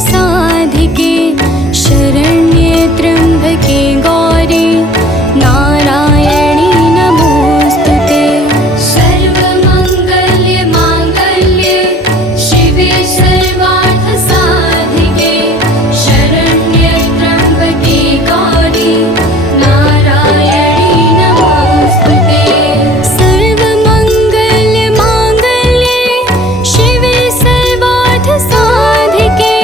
साधिके शरण्ये त्र्यम्बके गौरी नारायणी नमोस्तुते। सर्वमङ्गल्ये माङ्गल्ये शिवे सर्वार्थ साधिके शरण्ये त्र्यम्बके गौरी नारायणी नमोस्तुते। सर्वमङ्गल्ये माङ्गल्ये शिवे सर्वार्थ साधिके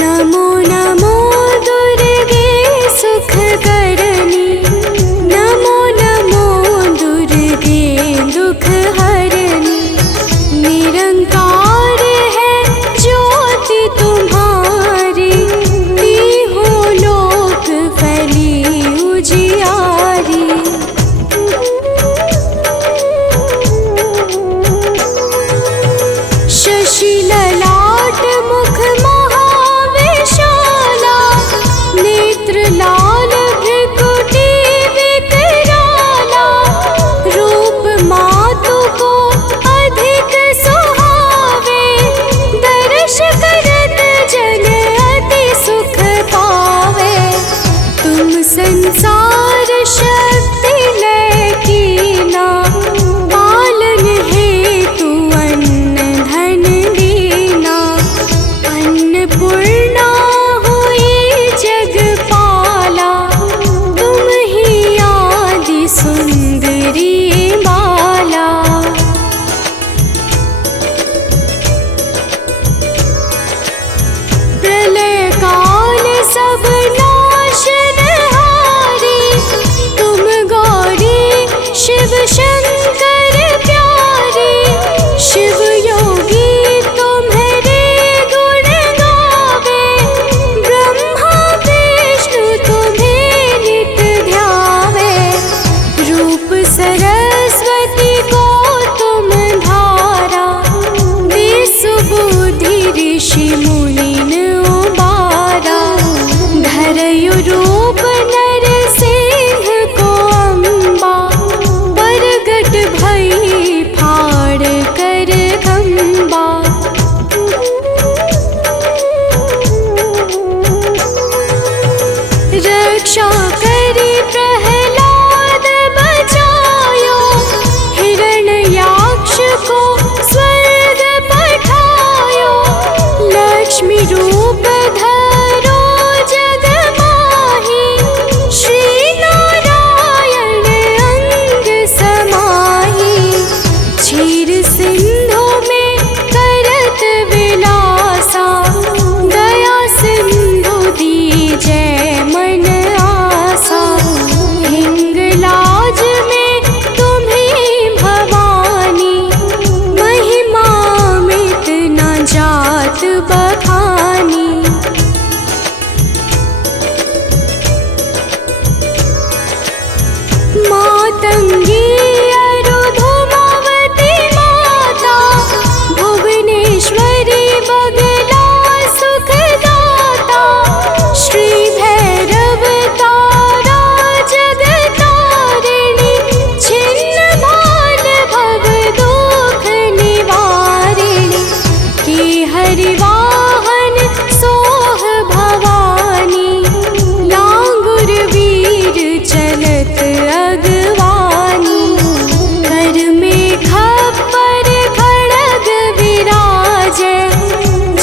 नमो नमो दुर्गे सुख करनी, नमो नमो दुर्गे दुख हरनी। निरंकार है ज्योति तुम्हारी, तीहों लोक फैली उजियारी। शशि ललाट मुख महाविशाला, नेत्र लाल भृकुटी विकराला। रूप मातु को अधिक सुहावे, दर्श करत जन अति सुख पावे। तुम संसार शक्ति लय कीना, पालन हेतु अन्न धन दीना। अन्नपूर्णा हुई जगपाला, तुम ही आदि सुंदरी बाला। प्रलय काल सब नाशनहारी, तुम गौरी शिव शंकर प्यारी। शिव योगी तुम्हारे गुण गावे, ब्रह्मा विष्णु तुम्हें नित ध्यावे। रूप सरस्वती को तुम धारा, विसुबुद्धि ऋषि मुनिन उबारा। धरयु रूप नरसिंह को अम्बा, प्रगट भई फाड़ कर खम्बा। रक्षा करी प्रहलाद बचायो, हिरण्याक्ष को स्वर्ग पठायो। लक्ष्मी रूप धरो जग माही, श्री नारायण अंग समाही। क्षीर सिंधु में करत विलासा, दया सिंधु दीजै मन आसा। हिंगलाज में तुम्हीं भवानी, महिमा मित न जात बखानी। मातंगी अरुधुमावती माता, भुवनेश्वरी बगला सुखदाता। श्री भैरव तारा जगतारिणी, छिन्न भाल भव दुख निवारिणी। की हरिवाहन सोह भवानी, लांगुर वीर चलत अगवानी। कर में खप्पर खड़ग विराजै,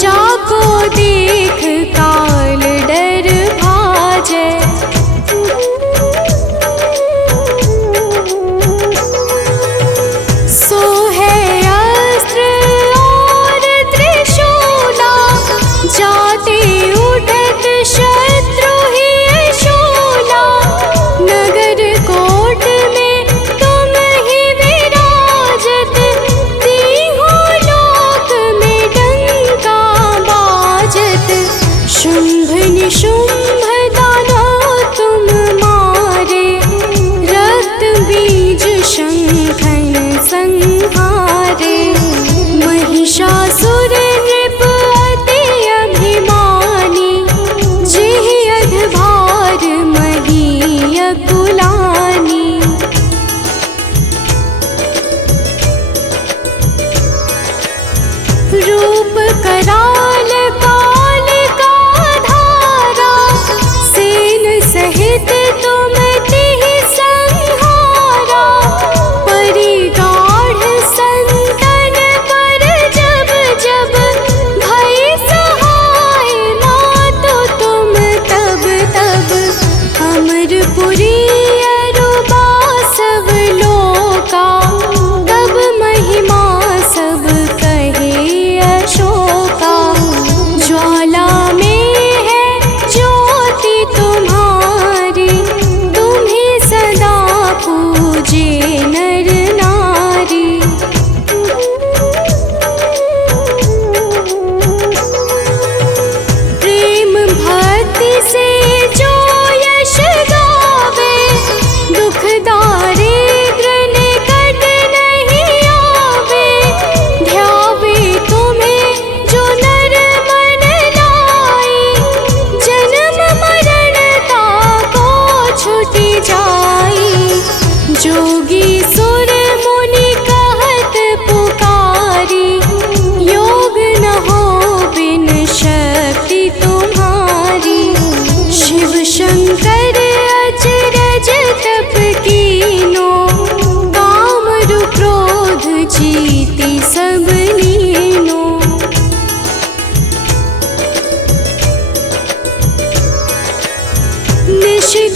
जाको देख काल डर भाजै। सोहे अस्त्र और त्रिशूला, जाते उठत शत्रु ही शूला। नगर कोट में तुम ही विराजत, तीहों लोक में डंका बाजत। शुंभ निशुंभ दानव तुम मारे, रक्त बीज शंखन संहारे। महिषासुर नृप अति अभिमानी, जिहि अधभार मही अकुलानी। रूप कराल काल का धारा,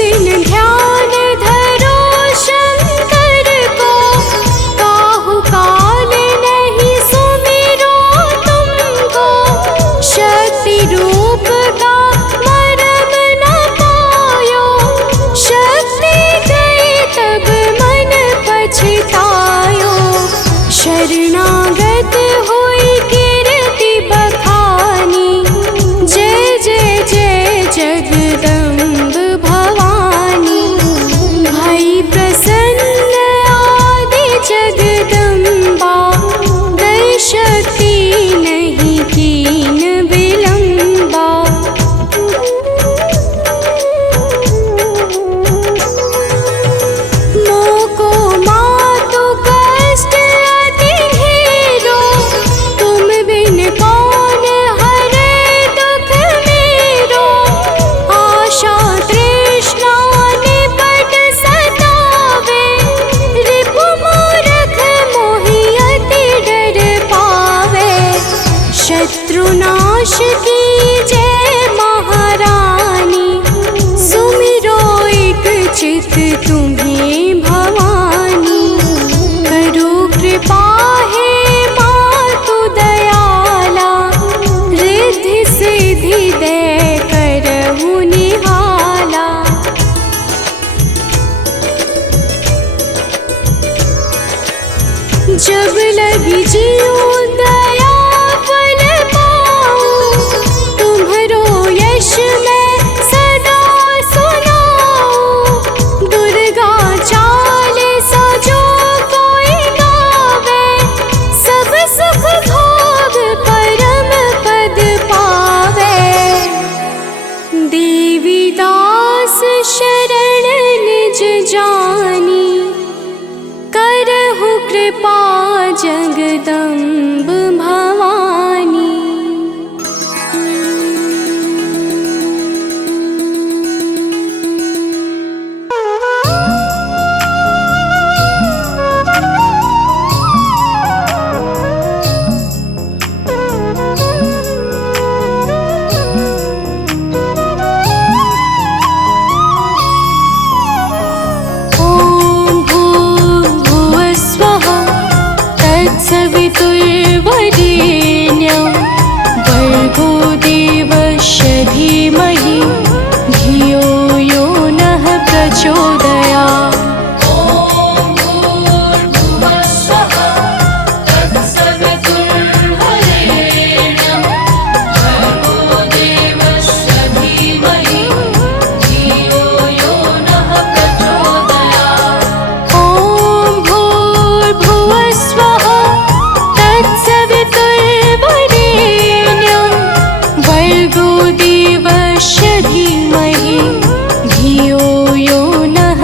दिन ध्यान धरो शंकर को, काहू काल नहीं सुमिरो तुमको। शक्ति रूप का मरम न पायो, शक्ति गई तब मन पछतायो। शरणागत हुई कीर्ति बखानी, जय जय जय जगदम्ब भवानी। भई प्रसन्न आदि जगदम्बा, गई शक्ति नहीं कीन विलंबा। मोको मातु कष्ट अति घेरो, तुम बिन कौन हरे दुख मेरो। आशा तृष्णा निपट सतावे, रिपु मूरख मोहि अति डर पावे। शत्रुनाश कीजय महारानी, सुमिरो एक चित तुम्हें भवानी। करो कृपा हे मातु दयाला, रिद्धि सिद्धि दे करहु निहाला। जब लगी जीऊँ दया फल पाऊँ, तुम्हरो यश मैं सदा सुनाऊँ। दुर्गा चालीसा जो कोई गावे, सब सुख भोग परम पद पावे। देवी दास शरण निज जानी, करहु कृपा जगदम्ब भवानी। ॐ भूर्भुवः स्वः, तत्सवितुर्वरेण्यं, भर्गो देवस्य धीमहि, धियो यो नः प्रचोदयात्। ॐ भूर्भुवः स्वः, तत्सवितुर्वरेण्यं, भर्गो देवस्य धीमहि, धियो यो नः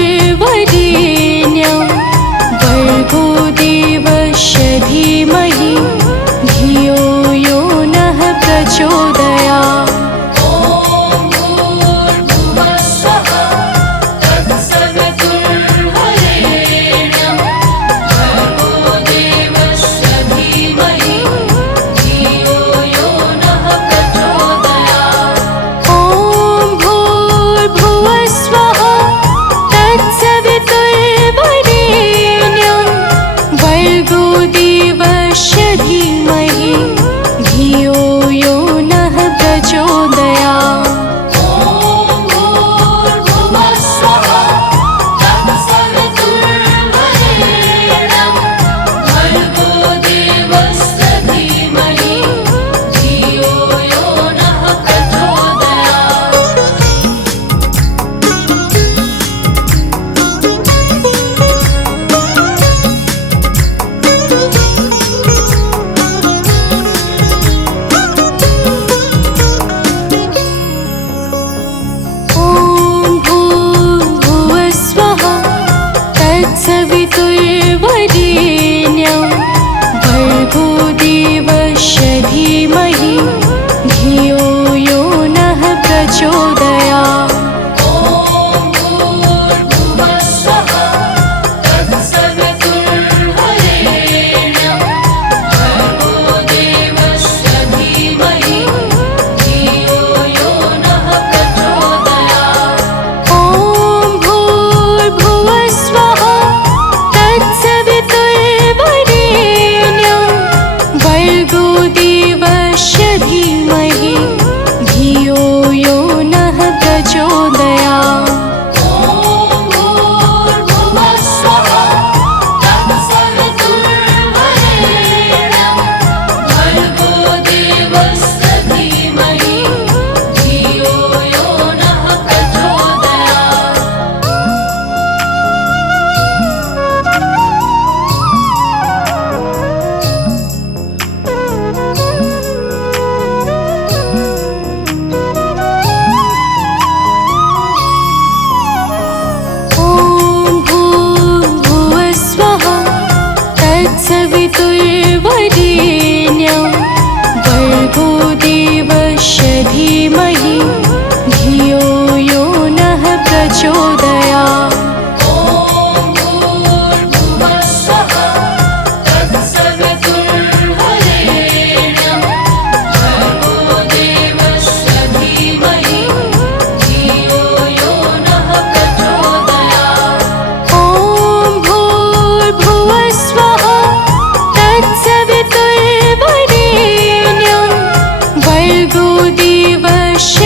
तत्सवितुर्वरेण्यं भर्गो देवस्य धीमहि धियो यो नः प्रचोदयात्। तत्सवितुर्वरेण्यं भर्गो देवस्य धीमहि धियो यो नः प्रचोदयात्। तत्सवितुर्वरेण्यं भर्गो देवस्य धीमहि धियो यो नः प्रचोदयात्। तत्सवितुर्वरेण्यं भर्गो देवस्य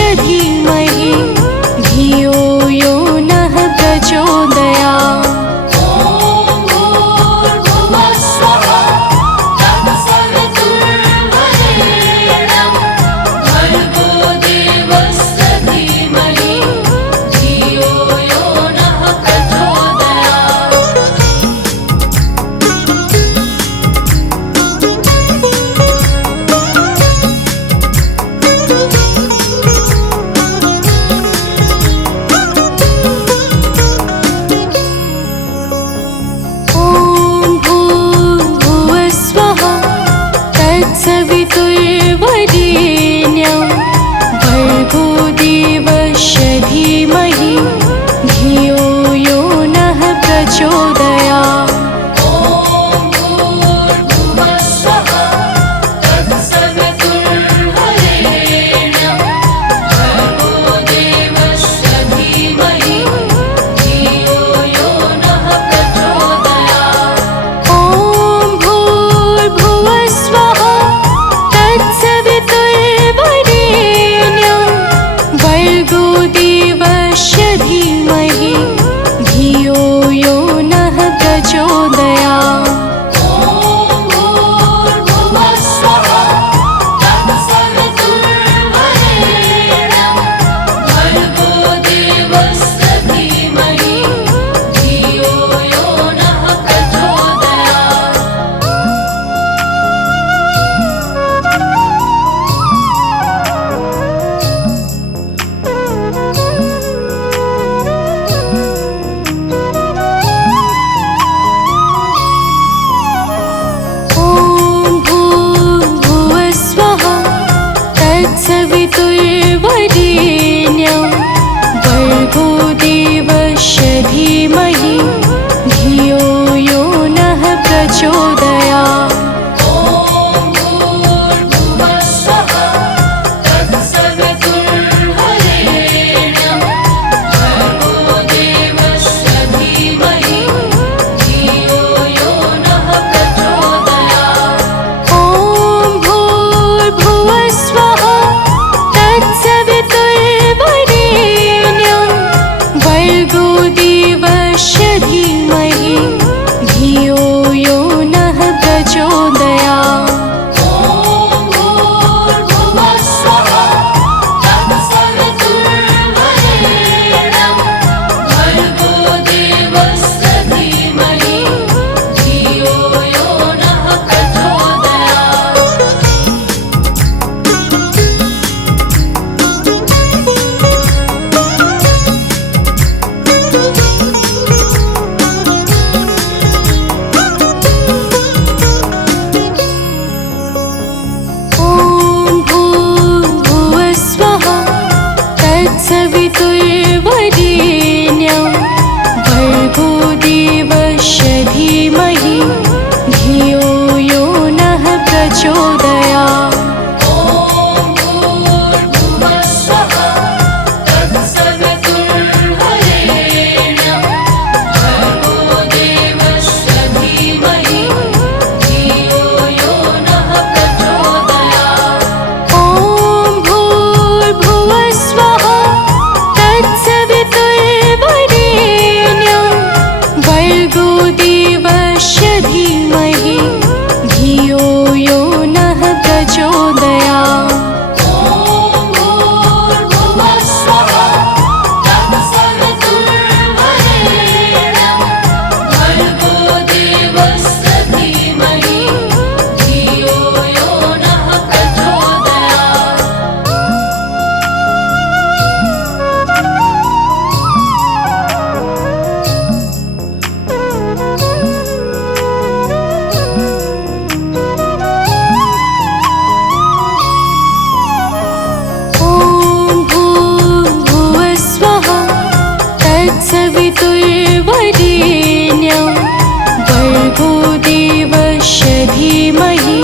धीमहि धियो यो नः प्रचोदयात्। धीमहि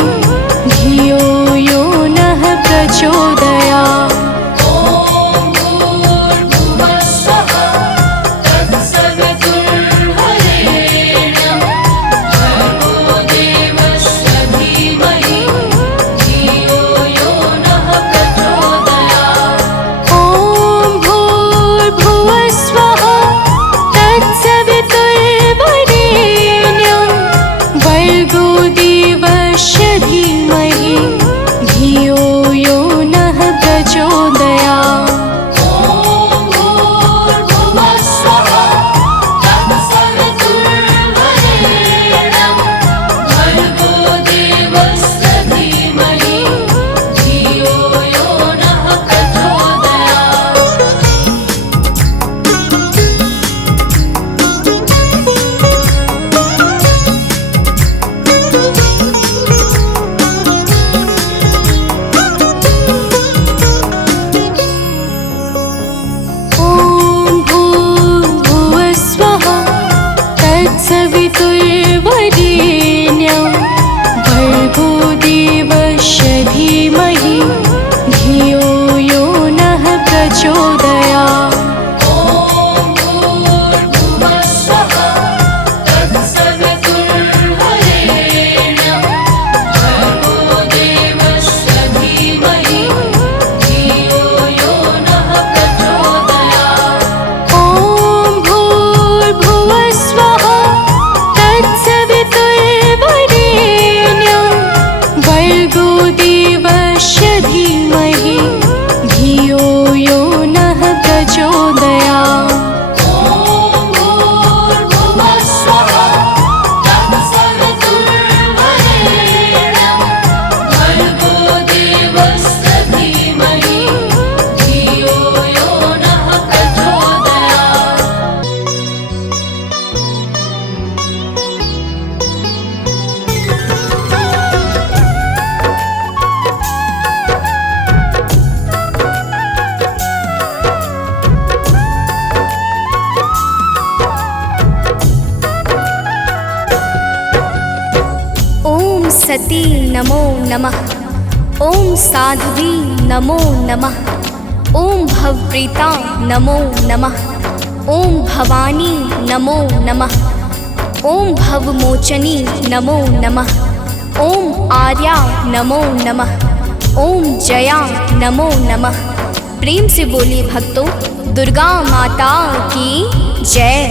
धियो यो नः प्रचोदयात्। धीमहि धियो यो नः प्रचोदयात्। धीमहि धियो यो नः प्रचोदयात्। सती नमो नमः। ओम साध्वी नमो नमः। ओम भवप्रीता नमो नमः। ओम भवानी नमो नमः। ओम भवमोचनी नमो नमः। ओम आर्या नमो नमः। ओम जया नमो नमः। प्रेम से बोलिए भक्तों, दुर्गा माता की जय।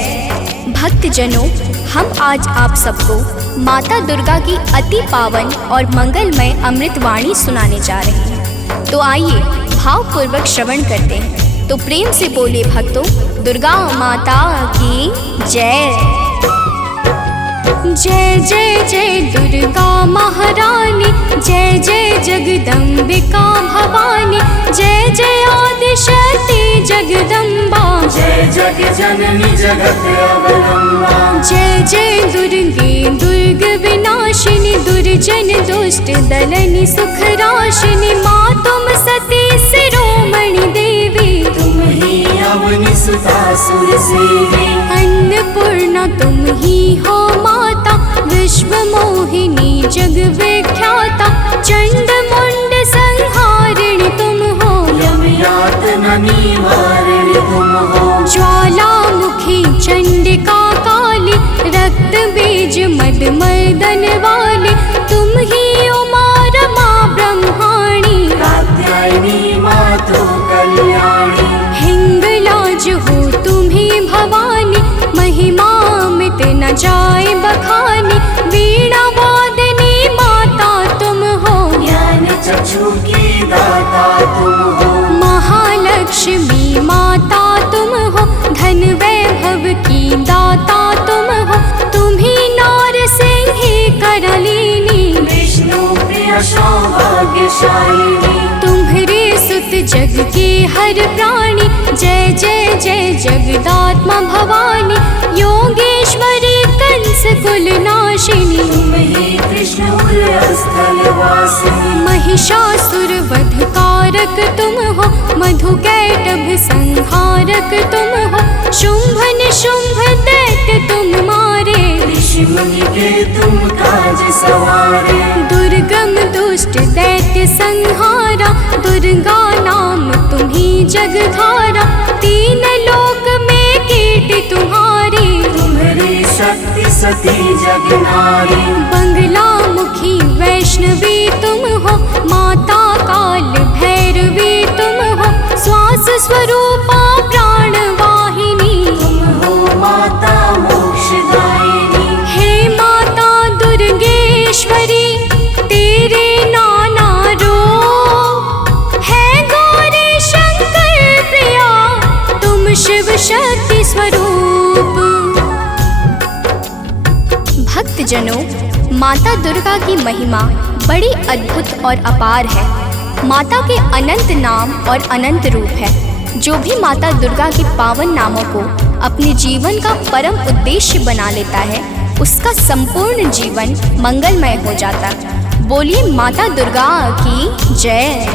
भक्तजनों, हम आज आप सबको माता दुर्गा की अति पावन और मंगलमय अमृतवाणी सुनाने जा रहे हैं। तो आइए भावपूर्वक श्रवण करते हैं। तो प्रेम से बोलिए भक्तों, दुर्गा माता की जय। जय जय जय दुर्गा महारानी, जय जय जगदम्बिका भवानी, जय जय आदिशक्ति जगदम्बा, जय जग जननी जगत अवलंबा। जय जय दुर्गे दुर्ग विनाशिनी, दुर्जन दुष्ट दलनी सुख राशिनी। माँ तुम सती शिरोमणि देवी, तुम ही अवनि सुता सुर सेवी। अन्नपूर्णा तुम ही हो वेद मर्दन वाली, तुम ही उमा रमा ब्रह्माणी। कात्यायनी मातु कल्याणी, हिंगलाज हो तुम्ही भवानी, महिमा मिट न जाए बखानी। वीणा वादनी माता तुम हो, ज्ञान चक्षु की दाता तुम हो। महालक्ष्मी माता तुम हो, धन वैभव की दाता तुम हो। तुम्ही नार सिंही करलीनी, विष्णु प्रिय सौभाग्यशालिनी। तुम्हारे सुत जग के हर प्राणी, जय जय जय जगदात्मा भवानी। योगेश्वरी कंस कुल नाशिनी, तुम ही कृष्ण स्थल वासिनी। महिषासुर वध कारक तुम हो, मधु कैटभ संहारक तुम हो। शुंभ निशुंभ दैत्य तुम मारे, ऋषि मुनि के तुम काज सवारे। दुर्गम दुष्ट दैत्य संहारा, दुर्गा नाम तुम्ही जगधारा। तीन लोक में कीर्ति तुम्हारी, तुम्हारी शक्ति सती जगनारी। बंगला मुखी वैष्णवी तुम हो, माता काल भैरवी तुम हो। श्वास स्वरूपा प्राण वाहिनी, तुम हो माता मोक्षदायिनी। हे माता दुर्गेश्वरी, तेरे नाना रूप है गौरी शंकर प्रिया, तुम शिव शक्ति स्वरूप। भक्तजनों, माता दुर्गा की महिमा बड़ी अद्भुत और अपार है। माता के अनंत नाम और अनंत रूप है। जो भी माता दुर्गा के पावन नामों को अपने जीवन का परम उद्देश्य बना लेता है, उसका संपूर्ण जीवन मंगलमय हो जाता। बोलिए माता दुर्गा की जय।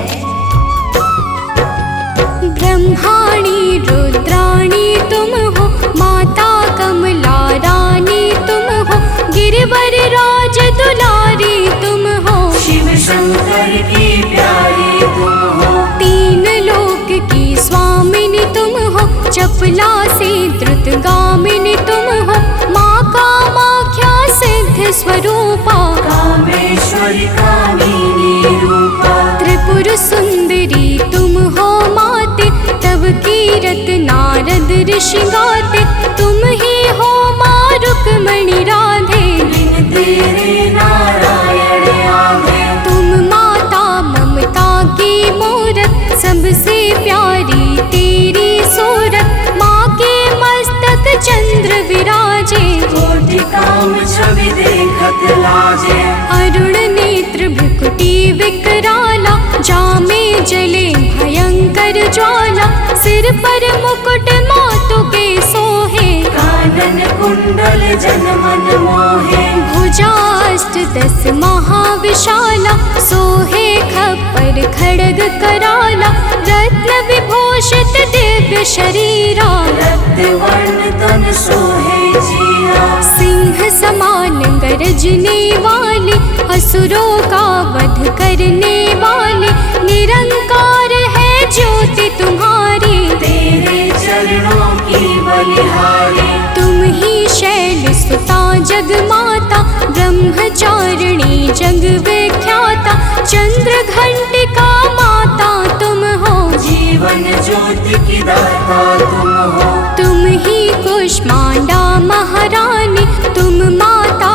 ब्रह्माणी रुद्राणी तुम हो, माता कमला रानी तुम हो। गिरिवर राज दुलारी तुम हो, शिव शंकर की प्यारी तुम हो। तीन लोक की स्वामिनी तुम हो, चपला से द्रुतगामिनी तुम हो। माँ कामाख्या सिद्ध स्वरूपा, कामेश्वरी कामिनी रूपा। त्रिपुर सुंदरी तुम हो माते, तब कीरत नारद ऋषि गाते। तुम ही हो माँ रुक्मणी राधे, बिन तेरे नारायण आगे। तुम माता ममता की मूरत, सबसे प्यारी तेरी सूरत। माँ के मस्तक चंद्र विराजे, कोटि काम छवि देखत लाजे। अरुण नेत्र भ्रुकुटी विकराला, जामे जले भयंकर ज्वाला। सिर पर मुकुट मातु के सोहे, कानन कुंडल जन मन मोहे। भुजाष्ट दस महाविशाला, सोहे खप्पर खड्ग कराला। रत्न विभूषित दिव्य शरीरा, रक्त वर्ण तन सोहे जीरा। सिंह समान गरजने वाली, असुरों का वध करने वाली। निरंकार है ज्योति तुम्हारी, तेरे चरणों की बलिहारी। तुम ही शैल सुता जग माता, ब्रह्मचारिणी जग विख्याता। चंद्र घंटिका माता तुम हो, जीवन ज्योति की दाता तुम हो। तुम ही कुष्मांडा महारानी, तुम माता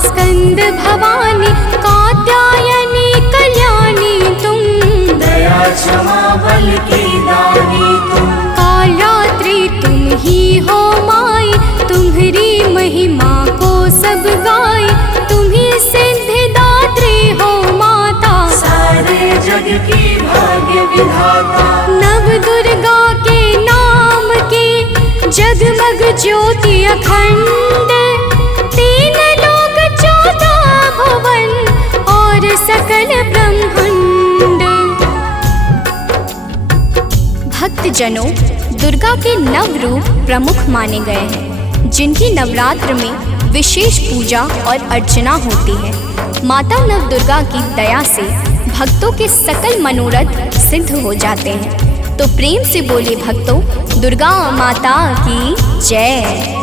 स्कंद भवानी। कात्यायनी कल्याणी तुम, दया क्षमा बल की दानी तुम। कालरात्रि तुम ही हो माई, तुम्हारी महिमा को सब गाए। तुम ही सिद्धिदात्री हो माता, सारे जग की भाग्य विधाता। नव दुर्गा के नाम की जगमग ज्योति अखंड। तीन लोक 14 भुवन और सकल ब्रह्मांड। भक्तजनों, दुर्गा के नव रूप प्रमुख माने गए हैं, जिनकी नवरात्र में विशेष पूजा और अर्चना होती है। माता नव दुर्गा की दया से भक्तों के सकल मनोरथ सिद्ध हो जाते हैं। तो प्रेम से बोले भक्तों, दुर्गा माता की जय।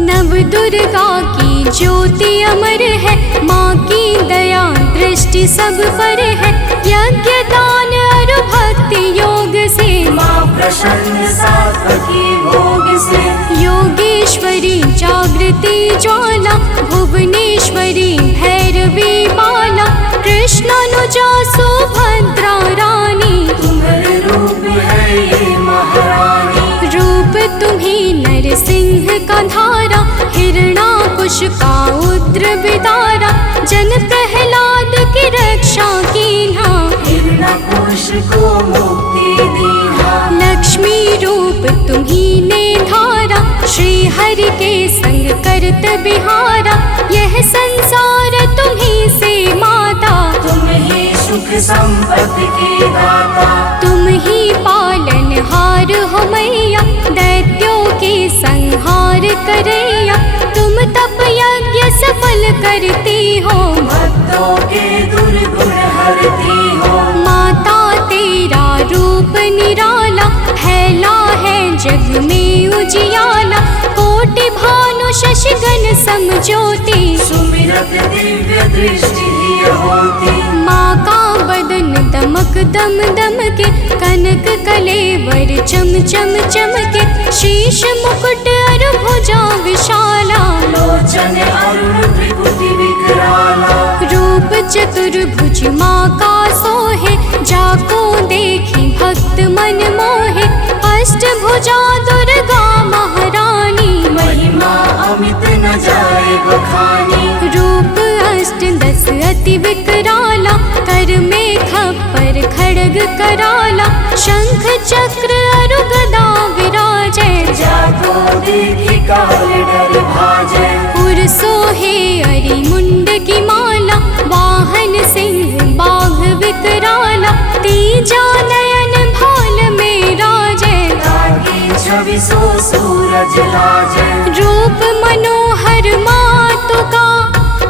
नव दुर्गा की ज्योति अमर है, माँ की दया दृष्टि सब पर है। यज्ञ दान और भक्ति योग से माँ प्रसन्न सात्विकी भोग से। योगेश्वरी जागृति ज्वाला, भुवनेश्वरी भैरवी बाला, कृष्णानुजा सुभद्रा रानी। तुम्हारे रूप है ये महारानी। रूप तुम्ही नरसिंह का धारा, हिरणाकुश का उग्र विदारा। जन प्रहलाद की रक्षा कीन्हा, हिरण्यकुश को मुक्ति दीन्हा। लक्ष्मी रूप तुम्ही ने धारा, श्री हरि के संग करत बिहारा। यह संसार तुम्ही से माता, तुम ही सुख संपत्ति के दाता। तुम ही पालनहार हो मैया, दैत्यों के संहार करैया। तुम तप यज्ञ सफल करती हो, भक्तों के दुर्गुण हरती हो। माता तेरा रूप निराला, फैला है जग में उजियाला। कोटि भानु शशिगण समज्योति, सुमिरत दिव्य दृष्टि ही होती। माँ का बदन दमक दम दम के, कनक कलेवर चम चम चमके। शीश मुकुट और भुजा विशाला, लोचन अरुण त्रिपुटी विकराला। रूप चतुर्भुज माँ का सोहे, जाको देखी भक्त मन मोहे। अष्टभुजा दुर्गा महारानी, महिमा अमित न जाए बखानी। रूप अष्ट दस अति विकराला, कर में खप्पर खड्ग कराला। शंख चक्र और गदा विराजे, जाको देखी काल डर भाजे। उर सोहे अरि मुंड की माला, वाहन सिंह बाघ विकराला। तीजा नयन भाल में राजे, ताकि छवि सो सूरज लाजे। रूप मनोहर मातु का,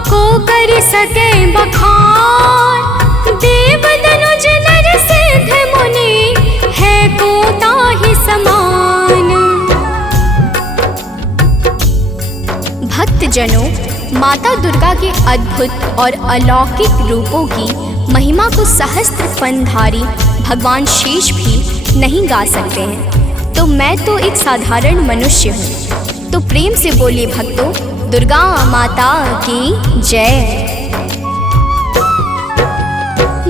को कर सके बखान। देव दनुज नर सिद्ध मुनि, है को ताहि समान। भक्तजनों, माता दुर्गा के अद्भुत और अलौकिक रूपों की महिमा को सहस्त्र फनधारी भगवान शेष भी नहीं गा सकते हैं। तो मैं तो एक साधारण मनुष्य हूँ। तो प्रेम से बोलिए भक्तों, दुर्गा माता की जय।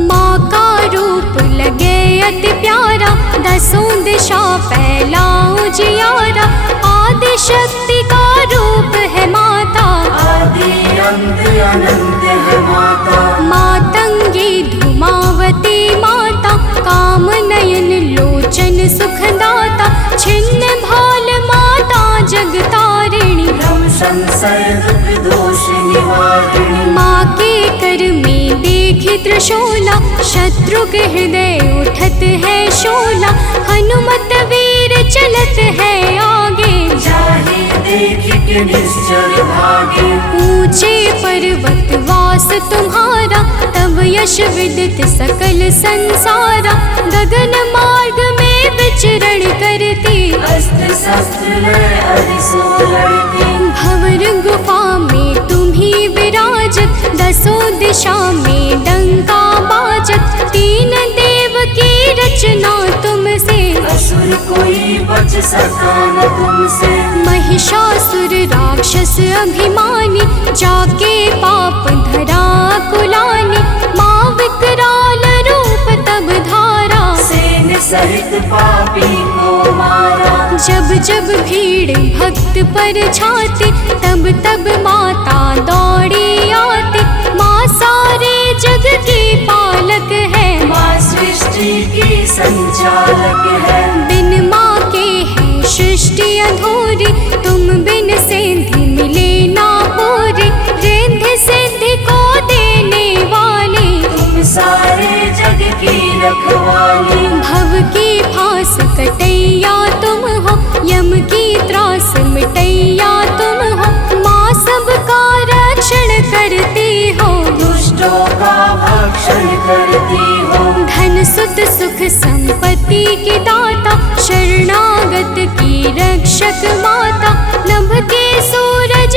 माँ का रूप लगे अति प्यारा, दसों दिशा फैला उजियारा। आदि शक्ति का रूप है माता, आदि अंत अनंत है माता। मातंगी धुमावती माता, काम नयन लोचन सुखदाता। छिन्न भाल माता जगतारिणी, भ्रम संशय दुख दोष निवारिणी। माँ के कर में देखी त्रिशूला, शत्रु के हृदय उठत है शोला। हनुमत वीर चलत है आगे, जाहि देखि के निश्चर भागे। ऊंचे पर्वत वास तुम्हारा, तब यश विदित सकल संसारा। गगन मार्ग में विचरण करती, अस्त्र शस्त्र लय अरिसो लड़ती। भंवर गुफा में तुम्ही विराजत, दसों दिशा में डंका बाजत। तीन देव की रचना तुमसे, असुर कोई बच सका न तुमसे। महिषासुर राक्षस अभिमानी, जाके पाप धरा कुलानी। माँ विकराल रूप तब धारा, सेन सहित पापी को मारा। जब जब भीड़ भक्त पर छाती, तब तब माता दौड़ी आती। माँ सारे जग की पालक है, माँ सृष्टि की संचालक है। बिन माँ के है सृष्टि अधूरी, तुम बिन सिद्धि मिले ना पूरी। रिद्धि सिद्धि को देने वाली, तुम सारे जग की रखवाली। भव की फांस कटैया तुम हो, यम की त्रास मिटैया तुम हो। माँ सबका रक्षण करती हो, दुष्टों का भक्षण करती हो। धन सुत सुख संपत्ति की दाता, शरणागत की रक्षक माता। नभ के सूरज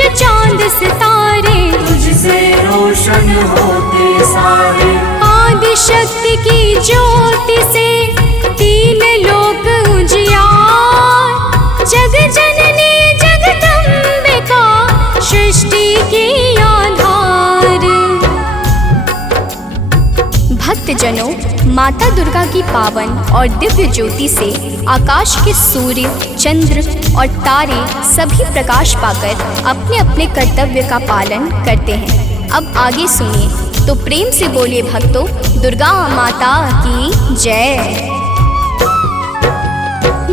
चांद सितारे, तुझसे रोशन होते सारे। आदि शक्ति की ज्योति से तीन लोक उजियार, जग जननी जगदम्बिका सृष्टि की आधार। भक्तजनों, माता दुर्गा की पावन और दिव्य ज्योति से आकाश के सूर्य, चंद्र और तारे सभी प्रकाश पाकर अपने अपने कर्तव्य का पालन करते हैं। अब आगे सुनिए, तो प्रेम से बोलिए भक्तों, दुर्गा माता की जय।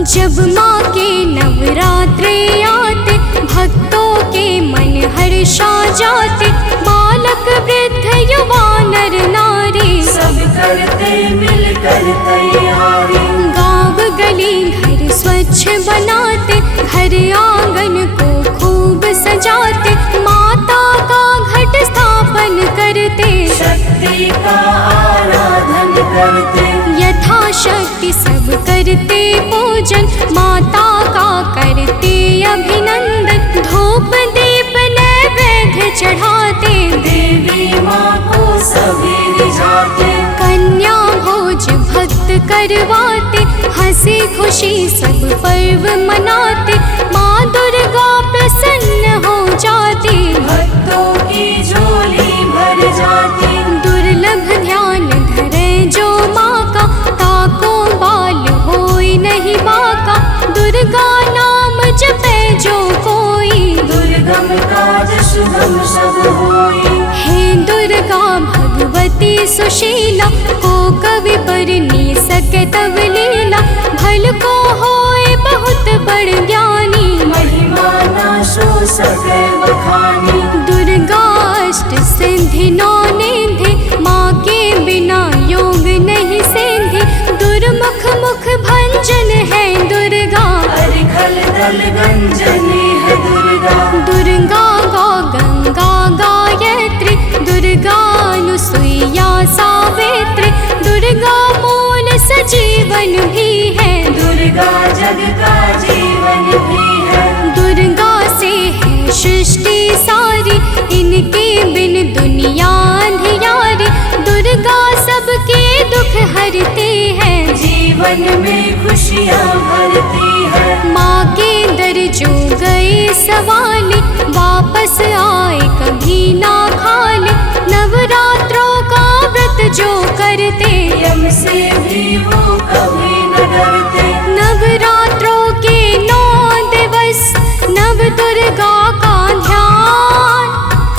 जब माँ के नवरात्रे आते, भक्तों के मन हर्षा जाते, बालक वृद्ध युवा नर नारी सब करते मिलकर तैयारी। गाँव गली घर स्वच्छ बनाते, घर आंगन को खूब सजाते, माता का घट स्थापन करते, शक्ति का आराधन करते, यथाशक्ति सब करते पूजन, माता का करते अभिनंदन, धूप दीप नैवेद्य चढ़ाते, देवी माँ को सभी रिझाते, कन्या भोज भक्त करवाते, हंसी खुशी सब पर्व मनाते, माँ दुर्गा प्रसन्न हो जाती, भक्तों की झोली भर जाती। दुर्लभ ध्यान धरे जो माँ का, ताको बाल होई नहीं बाका, दुर्गा नाम जपे जो कोई, दुर्गम काज शुभम सब होई। हे दुर्गा भगवती सुशीला, को कवि बरनी सके तब लीला, भल को होए बहुत बड़ ज्ञानी, महिमा न सो सके बखानी। दुर्गा अष्ट सिद्धि नौ निधि, माँ के बिना योग नहीं सिद्धि, दुर्मुख मुख भंजन है दुर्गा, हरिखल दल गंजनी है दुर्गा। दुर्गा गौ गंगा गायत्री, दुर्गा अनुसुईया सावित्री, दुर्गा मूल सजीवन भी है, दुर्गा जग का जीवन भी है। दुर्गा से है सृष्टि सारी, इनके बिन दुनिया अंधियारी, दुर्गा सबके दुख हरती है, जीवन में खुशियाँ भरती है। माँ के दर जो गए सवाली, वापस आए कभी ना खाली, नवरात्रों का व्रत जो करते, यम से भी वो कभी न डरते। नवरात्रों के 9 दिवस नव दुर्गा का ध्यान,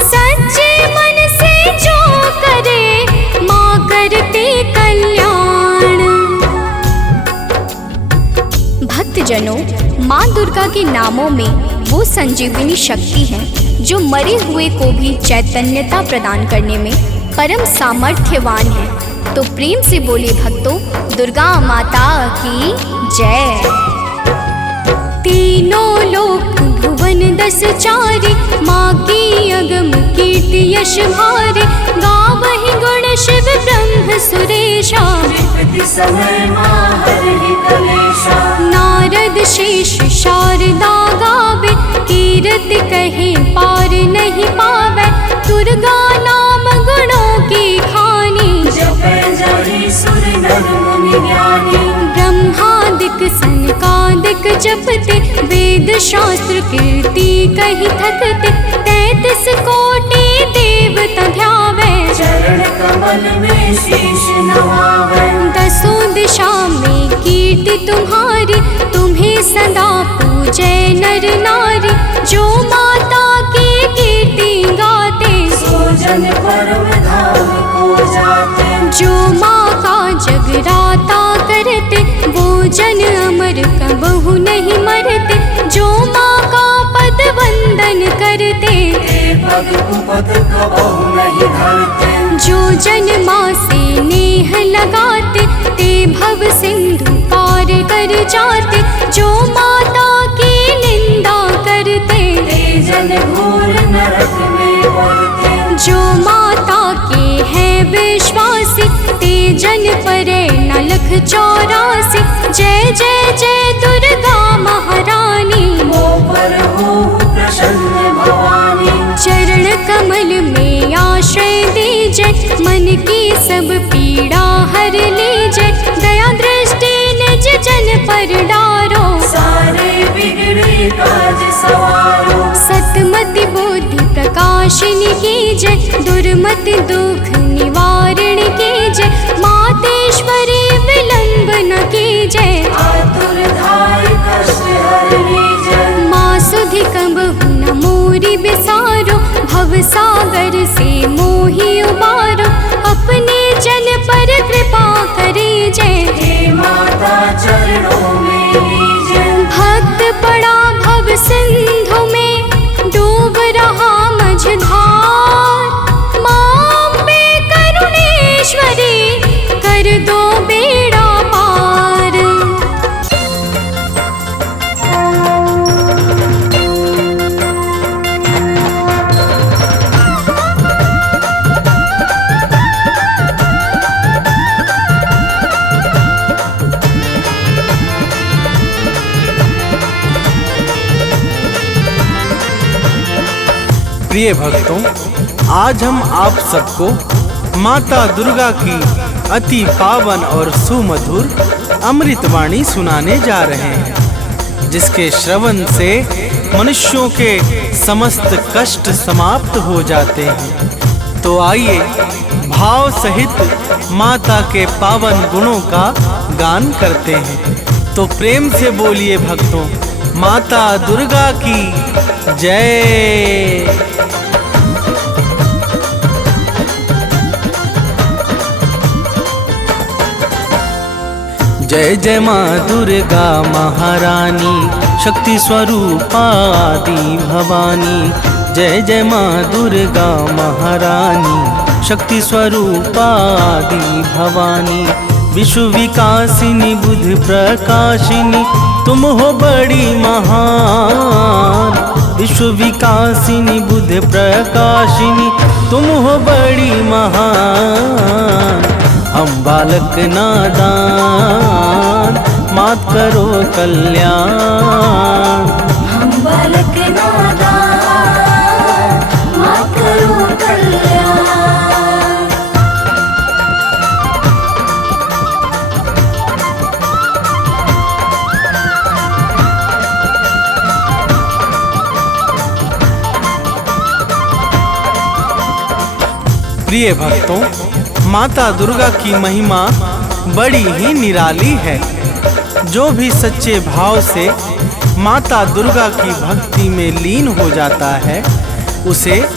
सच्चे मन से जो करे, माँ करते कल्याण। भक्तजनों, माँ दुर्गा के नामों में वो संजीवनी शक्ति है जो मरे हुए को भी चैतन्यता प्रदान करने में परम सामर्थ्यवान है। तो प्रेम से बोलिए भक्तों, दुर्गा माता की जय। तीनों लोक भुवन 10 चारी, माँ की अगम कीर्ति यश भारी, गावहि गुण शिव ब्रह्म सुरेशा, विपत्ति समय माँ हरि कलेशा। नारद शेष शारदा गावे, कीर्ति कहे पार नहीं पावे, दुर्गा नाम गुणों की खानी, जपे जहि सुर नर मुनि ज्ञानी। ब्रह्मादिक सनकादिक जपते, वेद शास्त्र कीर्ति कही थकते, 33 कोटि देवता ध्यावे, चरण कमल में शीश नवावे। 10 दिशा में कीर्ति तुम्हारी, तुम्हें सदा पूजे नर नारी, जो माता की कीर्ति गाते, सोजन परम धाम को जाते। जो माँ का जगराता करते, वो जन अमर कबहु नहीं मरते, जो माँ का पद वंदन करते, पग कुपथ कबहु नहीं धरते। जो जन माँ से नेह लगाते, ते भव सिंधु पार कर जाते, जो माता की निंदा करते, ते जन घोर नरक में पड़ते। जो माता के हैं विश्वासी, ते जन परे न लख 84। जय जय जय दुर्गा महारानी, मो पर हो प्रसन्न भवानी। कर डारो, सारे बिगड़े काज सवारो। सतमति बुद्धि प्रकाशिनी की जय, दुर्मति दुख निवारण की जय, मातेश्वरी विलंब न की जय। आतुर धाय कष्ट हरने जय, माँ सुधि कबहु न मोरी बिसारो, भव सागर से मोहि उबारो, अपने जन पर कृपा करे जय। हे माता चरणों में लीजै। भक्त पड़ा भव सिंधु में, डूब रहा मझधार, माँ पे करुणेश्वरी कर दो बेड़ा पार। प्रिय भक्तों, आज हम आप सबको माता दुर्गा की अति पावन और सुमधुर अमृतवाणी सुनाने जा रहे हैं, जिसके श्रवण से मनुष्यों के समस्त कष्ट समाप्त हो जाते हैं। तो आइए भाव सहित माता के पावन गुणों का गान करते हैं। तो प्रेम से बोलिए भक्तों, माता दुर्गा की जय। जय जय माँ दुर्गा महारानी, शक्ति स्वरूपा आदि भवानी। जय जय माँ दुर्गा महारानी, शक्ति स्वरूपा आदि भवानी। विश्व विकासिनी बुद्धि प्रकाशिनी, तुम हो बड़ी महान। विश्व विकासिनी बुद्धि प्रकाशिनी, तुम हो बड़ी महान। हम बालक नादान, मात करो कल्याण। हम बालक नादान, मात करो कल्याण। प्रिय भक्तों, माता दुर्गा की महिमा बड़ी ही निराली है। जो भी सच्चे भाव से माता दुर्गा की भक्ति में लीन हो जाता है, उसे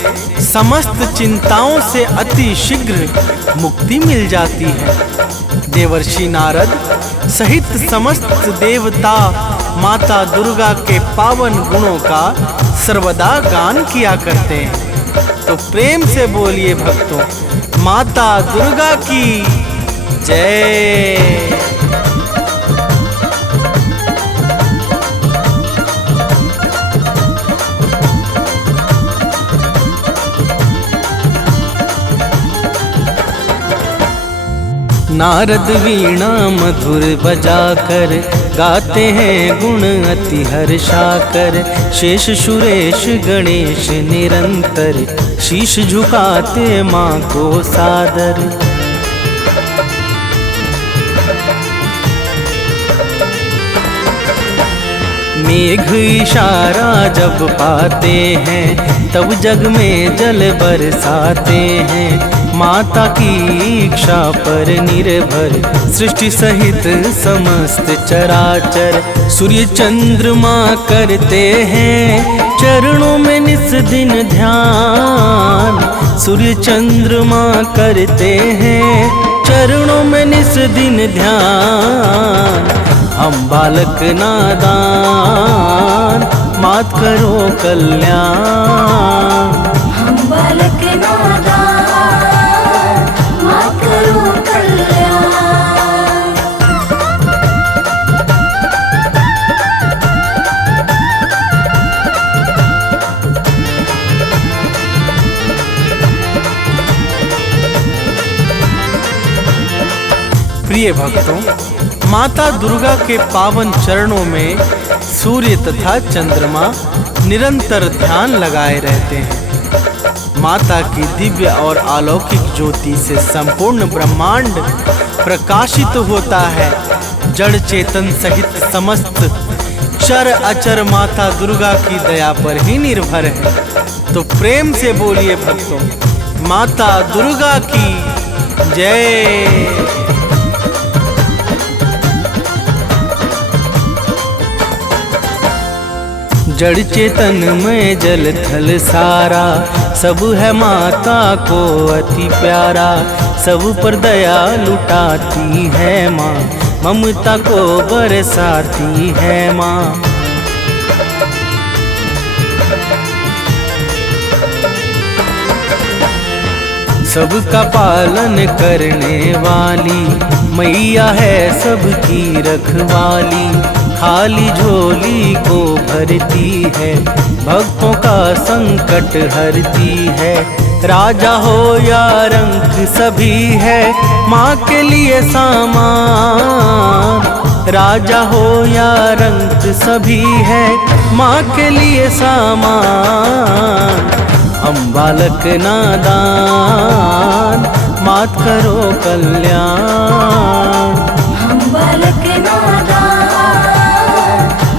समस्त चिंताओं से अति शीघ्र मुक्ति मिल जाती है। देवर्षि नारद सहित समस्त देवता माता दुर्गा के पावन गुणों का सर्वदा गान किया करते हैं। तो प्रेम से बोलिए भक्तों, माता दुर्गा की जय। नारद वीणा मधुर बजाकर, गाते हैं गुण अति हर्षाकर। शेष सुरेश गणेश निरंतर, शीश झुकाते माँ को सादर। मेघ इशारा जब पाते हैं, तब जग में जल बरसाते हैं। माता की इच्छा पर निर्भर, सृष्टि सहित समस्त चराचर। सूर्य चंद्रमा करते हैं, चरणों में निस दिन ध्यान। सूर्य चंद्रमा करते हैं, चरणों में निस दिन ध्यान। हम बालक नादान, मात करो कल्याण। हम बालक नादान, मात करो कल्याण। प्रिय भक्तों, माता दुर्गा के पावन चरणों में सूर्य तथा चंद्रमा निरंतर ध्यान लगाए रहते हैं। माता की दिव्य और अलौकिक ज्योति से संपूर्ण ब्रह्मांड प्रकाशित होता है। जड़ चेतन सहित समस्त चर अचर माता दुर्गा की दया पर ही निर्भर है। तो प्रेम से बोलिए भक्तों, माता दुर्गा की जय। जड़ चेतन में जल थल सारा, सब है माता को अति प्यारा। सब पर दया लुटाती है माँ, ममता को बरसाती है माँ। सबका पालन करने वाली मैया है सबकी रखवाली। खाली झोली को भरती है, भक्तों का संकट हरती है। राजा हो या रंक सभी है माँ के लिए सामान। राजा हो या रंक सभी है माँ के लिए सामान। हम बालक नादान मात करो कल्याण। हम बालक नादान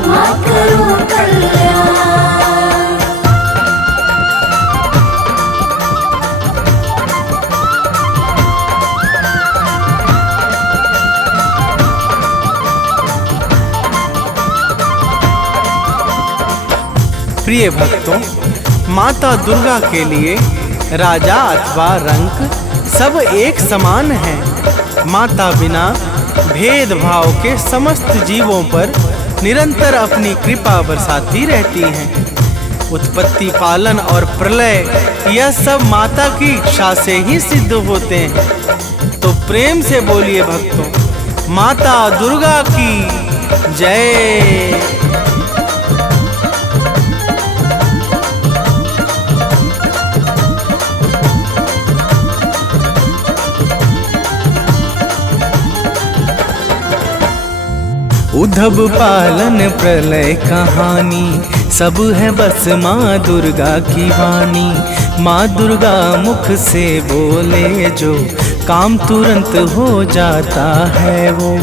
मात करो कल्याण। प्रिय भक्तों, माता दुर्गा के लिए राजा अथवा रंक सब एक समान है। माता बिना भेदभाव के समस्त जीवों पर निरंतर अपनी कृपा बरसाती रहती हैं। उत्पत्ति, पालन और प्रलय यह सब माता की इच्छा से ही सिद्ध होते हैं। तो प्रेम से बोलिए भक्तों, माता दुर्गा की जय। उद्धव पालन प्रलय कहानी, सब है बस माँ दुर्गा की वाणी। माँ दुर्गा मुख से बोले जो, काम तुरंत हो जाता है वो।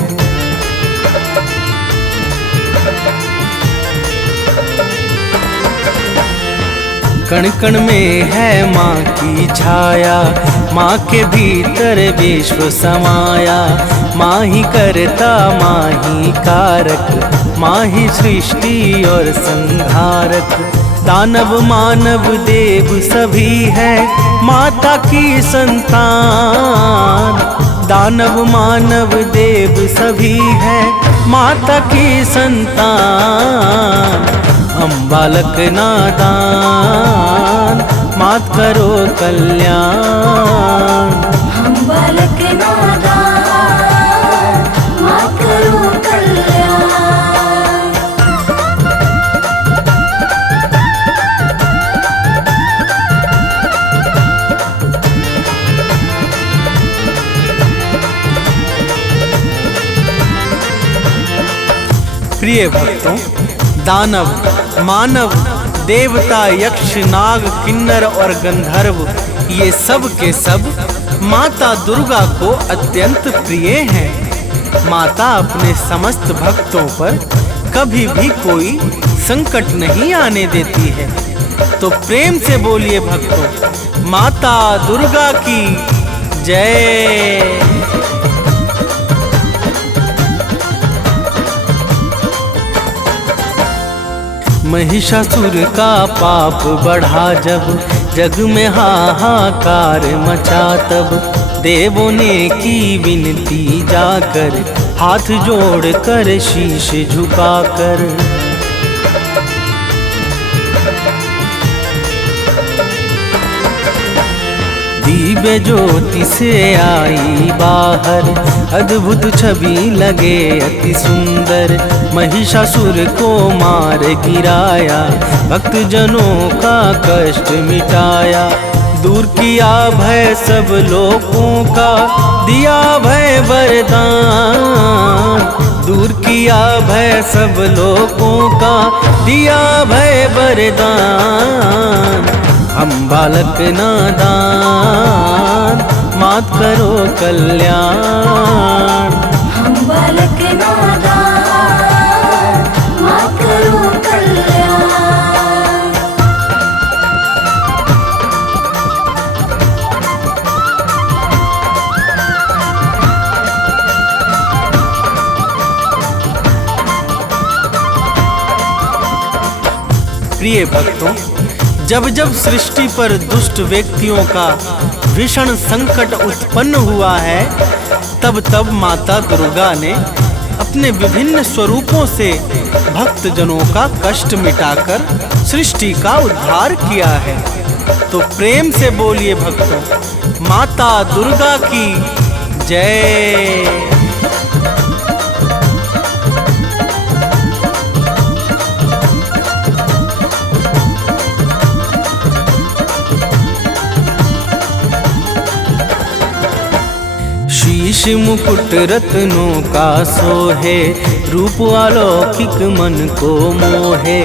कण कण में है माँ की छाया, माँ के भीतर विश्व समाया। माँ ही करता माँ ही कारक, माँ ही सृष्टि और संहारक। दानव मानव देव सभी है माता की संतान। दानव मानव देव सभी है माता की संतान। हम बालक नादान मात करो कल्याण। हम बालक नादान मात करो कल्याण। प्रिय भक्तों, दानव मानव देवता यक्ष नाग किन्नर और गंधर्व ये सब के सब माता दुर्गा को अत्यंत प्रिय हैं। माता अपने समस्त भक्तों पर कभी भी कोई संकट नहीं आने देती है। तो प्रेम से बोलिए भक्तों, माता दुर्गा की जय। महिषासुर का पाप बढ़ा जब, जग में हाहाकार मचा तब। देवों ने की विनती जाकर, हाथ जोड़ कर शीश झुकाकर। दिव्य ज्योति से आई बाहर, अद्भुत छवि लगे अति सुंदर। महिषासुर को मार गिराया, भक्त जनों का कष्ट मिटाया। दूर किया भय सब लोगों का, दिया भय वरदान। दूर किया भय सब लोगों का, दिया भय वरदान। हम बालक नादान मात करो कल्याण। हम बालक नादान कल्याण। प्रिय भक्तों, जब जब सृष्टि पर दुष्ट व्यक्तियों का भीषण संकट उत्पन्न हुआ है, तब तब माता दुर्गा ने अपने विभिन्न स्वरूपों से भक्त जनों का कष्ट मिटाकर सृष्टि का उद्धार किया है। तो प्रेम से बोलिए भक्तों, माता दुर्गा की जय। शीश मुकुट रत्नों का सोहे, रूप अलौकिक मन को मोहे।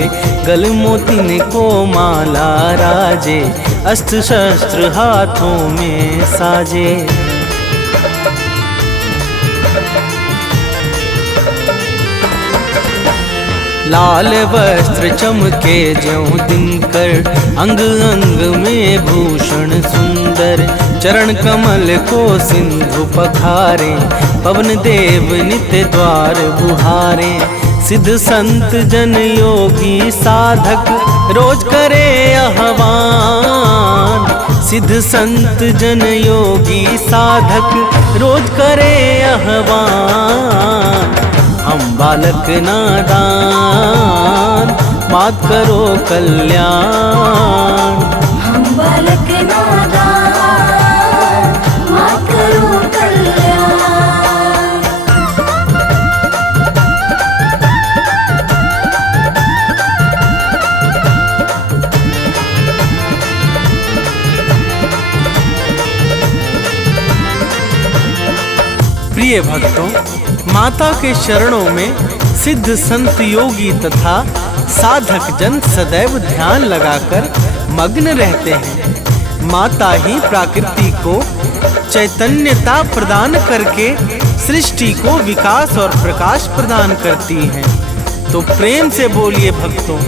गल मोतिन को माला राजे, अस्त्र शस्त्र हाथों में साजे। लाल वस्त्र चमके ज्यों दिनकर, अंग अंग में भूषण सुंदर। चरण कमल को सिंधु पखारे, पवन देव नित्य द्वार बुहारे। सिद्ध संत जन योगी साधक, रोज करे आह्वान। सिद्ध संत जन योगी साधक, रोज करे आह्वान। हम बालक नादान, मात करो कल्याण। हम बालक नादान, मात करो कल्याण। प्रिय भक्तों, माता के चरणों में सिद्ध संत योगी तथा साधक जन सदैव ध्यान लगाकर मग्न रहते हैं। माता ही प्रकृति को चैतन्यता प्रदान करके सृष्टि को विकास और प्रकाश प्रदान करती हैं। तो प्रेम से बोलिए भक्तों,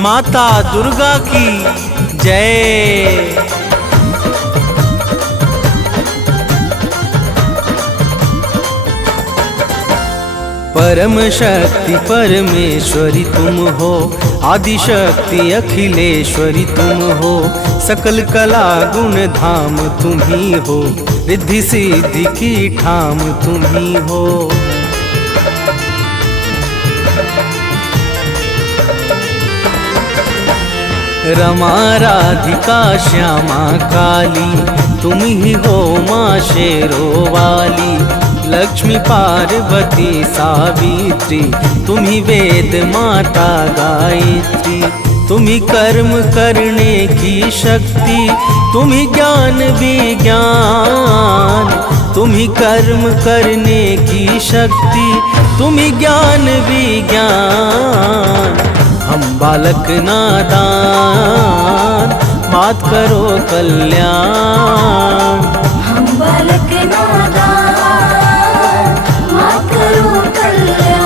माता दुर्गा की जय। परम शक्ति परमेश्वरी तुम हो, आदि शक्ति अखिलेश्वरी तुम हो। सकल कला गुण धाम तुम ही हो, रिद्धि सिद्धि की ठाम तुम ही हो। रमा राधिका श्यामा काली, तुम ही हो माँ शेरों वाली। लक्ष्मी पार्वती सावित्री, तुम ही वेद माता गायत्री। तुम ही कर्म करने की शक्ति, तुम ही ज्ञान विज्ञान। तुम ही कर्म करने की शक्ति, तुम ही ज्ञान विज्ञान। हम बालक नादान, मात करो कल्याण। हम बालक नादान, मात करो कल्याण।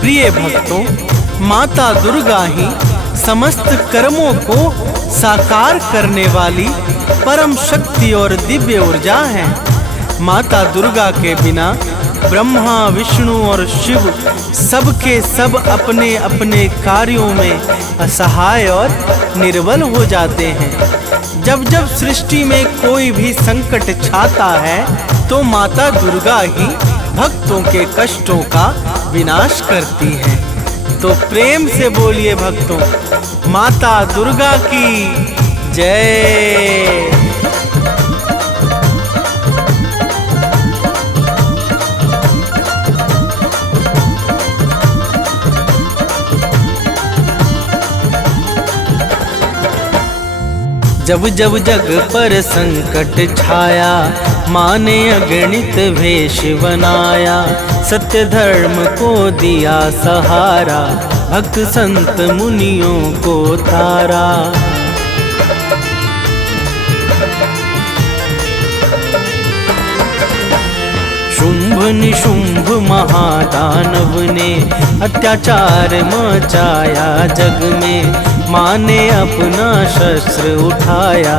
प्रिय भक्तों, माता दुर्गा ही समस्त कर्मों को साकार करने वाली परम शक्ति और दिव्य ऊर्जा है। माता दुर्गा के बिना ब्रह्मा विष्णु और शिव सबके सब अपने अपने कार्यों में असहाय और निर्बल हो जाते हैं। जब जब सृष्टि में कोई भी संकट छाता है तो माता दुर्गा ही भक्तों के कष्टों का विनाश करती है। तो प्रेम से बोलिए भक्तों, माता दुर्गा की जय। जब जब जग पर संकट छाया, माँ ने अगणित वेश बनाया। सत्य धर्म को दिया सहारा, भक्त संत मुनियों को तारा। शुंभ निशुंभ महादानव ने अत्याचार मचाया जग में। माँ ने अपना शस्त्र उठाया,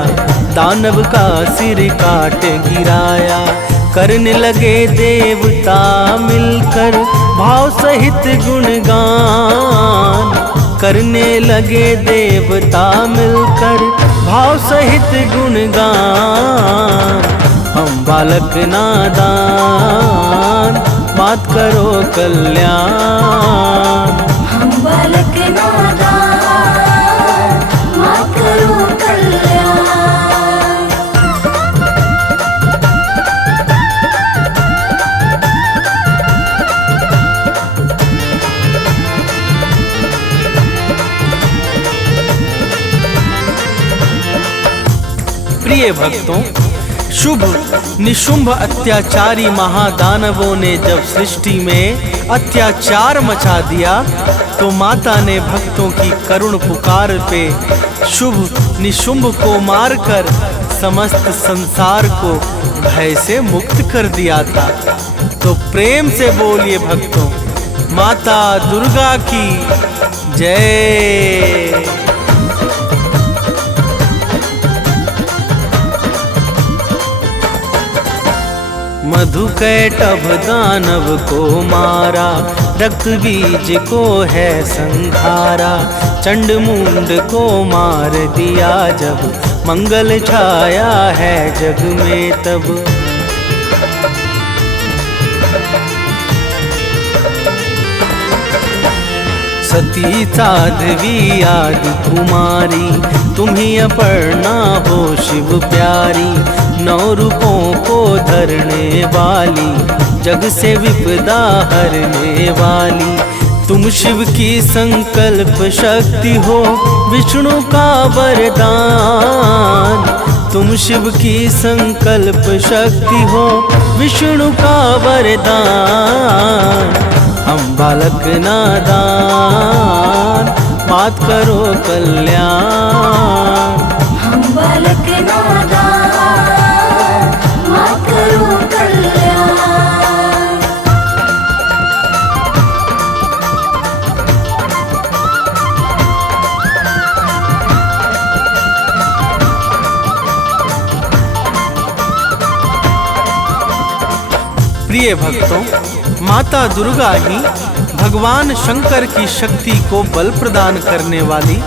दानव का सिर काट गिराया। करने लगे देवता मिलकर भाव सहित गुणगान। करने लगे देवता मिलकर भाव सहित गुणगान। हम बालक नादान मात करो कल्याण। हम बालक नादान मात करो कल्याण। प्रिय भक्तों, शुभ निशुंभ अत्याचारी महादानवों ने जब सृष्टि में अत्याचार मचा दिया तो माता ने भक्तों की करुण पुकार पे शुभ निशुंभ को मारकर समस्त संसार को भय से मुक्त कर दिया था। तो प्रेम से बोलिए भक्तों, माता दुर्गा की जय। मधुकैटभ दानव को मारा, रक्त बीज को है संहारा। चंड मुंड को मार दिया जब, मंगल छाया है जग में तब। सती साध्वी आदि कुमारी, तुम्ही अपर्णा हो शिव प्यारी। 9 रूपों को धरने वाली, जग से विपदा हरने वाली। तुम शिव की संकल्प शक्ति हो, विष्णु का वरदान। तुम शिव की संकल्प शक्ति हो, विष्णु का वरदान। हम बालक नादान मात करो कल्याण। हम बालक नादान मात करो कल्याण। प्रिय भक्तों, माता दुर्गा ही भगवान शंकर की शक्ति को बल प्रदान करने वाली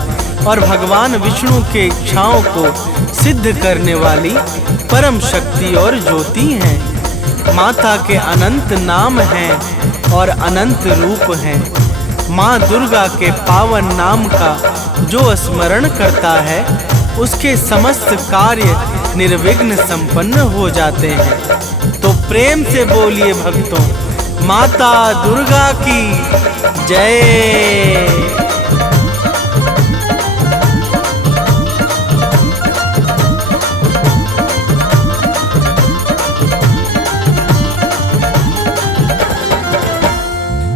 और भगवान विष्णु के इच्छाओं को सिद्ध करने वाली परम शक्ति और ज्योति हैं। माता के अनंत नाम हैं और अनंत रूप हैं। माँ दुर्गा के पावन नाम का जो स्मरण करता है, उसके समस्त कार्य निर्विघ्न संपन्न हो जाते हैं। तो प्रेम से बोलिए भक्तों, माता दुर्गा की जय।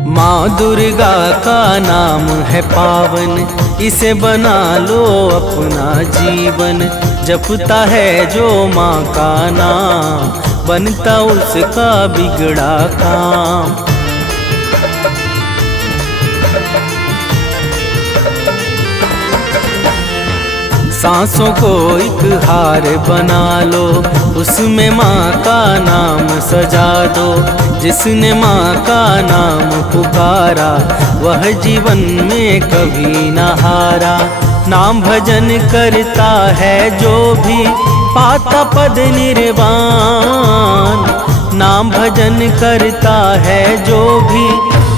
माँ दुर्गा का नाम है पावन, इसे बना लो अपना जीवन। जपता है जो माँ का नाम, बनता उसका बिगड़ा काम। सांसों को एक हार बना लो, उसमें माँ का नाम सजा दो। जिसने माँ का नाम पुकारा, वह जीवन में कभी न हारा। नाम भजन करता है जो भी, पाता पद निर्वाण। नाम भजन करता है जो भी,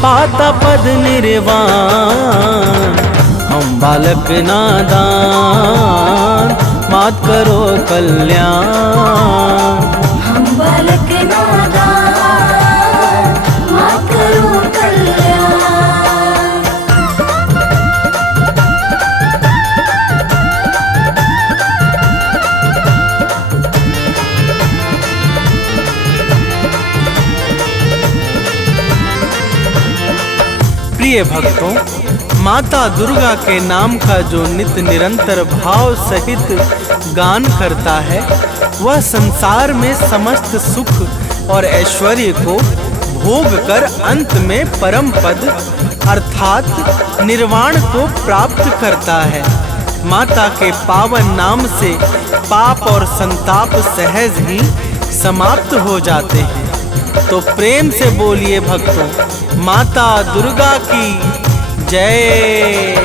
पाता पद निर्वाण। हम बालक नादान मात करो कल्याण। हम बालक नादान मात करो कल्याण। प्रिय भक्तों, माता दुर्गा के नाम का जो नित निरंतर भाव सहित गान करता है, वह संसार में समस्त सुख और ऐश्वर्य को भोग कर अंत में परम पद अर्थात निर्वाण को प्राप्त करता है। माता के पावन नाम से पाप और संताप सहज ही समाप्त हो जाते हैं। तो प्रेम से बोलिए भक्तों, माता दुर्गा की जय।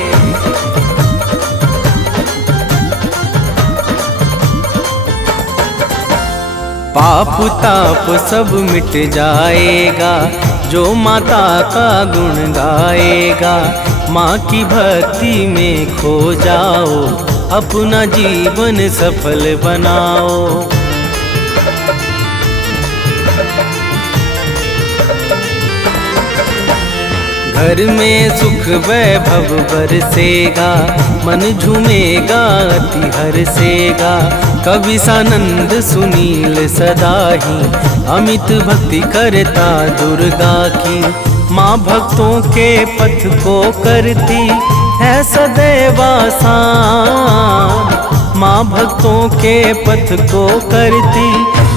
पाप ताप सब मिट जाएगा जो माता का गुण गाएगा। माँ की भक्ति में खो जाओ, अपना जीवन सफल बनाओ। घर में सुख वैभव बरसेगा, मन झूमेगा अति हर्षेगा। कवि सानंद सुनील सदा ही अमित भक्ति करता दुर्गा की। माँ भक्तों के पथ को करती है सदैव आसान। माँ भक्तों के पथ को करती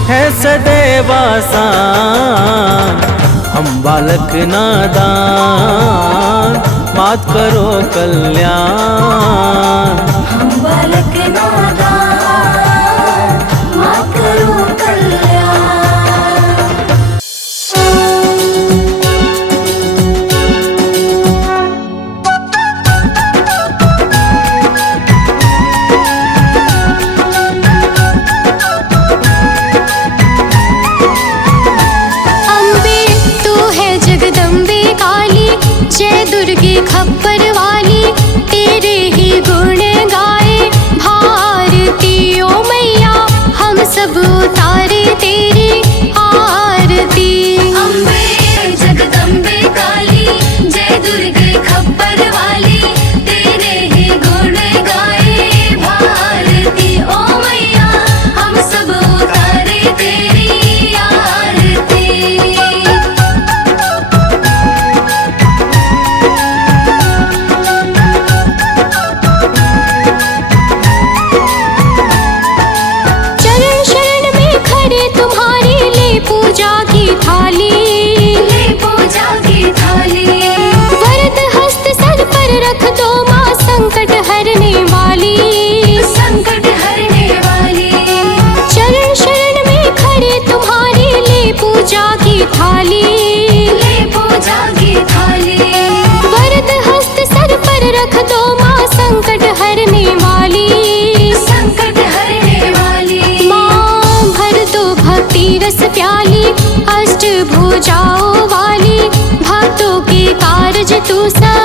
है सदैव आसान। हम बालक नादान, मात करो कल्याण। हम बालक नादान, मात करो कल्याण। जय दुर्गे खप्पर वाली, तेरे ही गुण गाए भारती। ओ मैया हम सब उतारे तेरी आरती। अम्बे जगदम्बे काली, जय दुर्गे खप्पर वाली, तेरे ही गुण गाए भारती। ओ मैया हम सब उतारे तेरी आरती। पूजा की थाली, ले पूजा की थाली। वरद हस्त सर पर रख दो माँ, संकट हरने वाली। संकट हरने वाली। चरण शरण में खड़े तुम्हारे, ले पूजा की थाली। ले पूजा की थाली। वरद हस्त सर पर रख दो माँ, संकट हरने वाली। संकट हरने वाली। माँ भर दो भक्ति रस प्याली, अष्ट भुजाओं वाली। भक्तों के कारज तू सब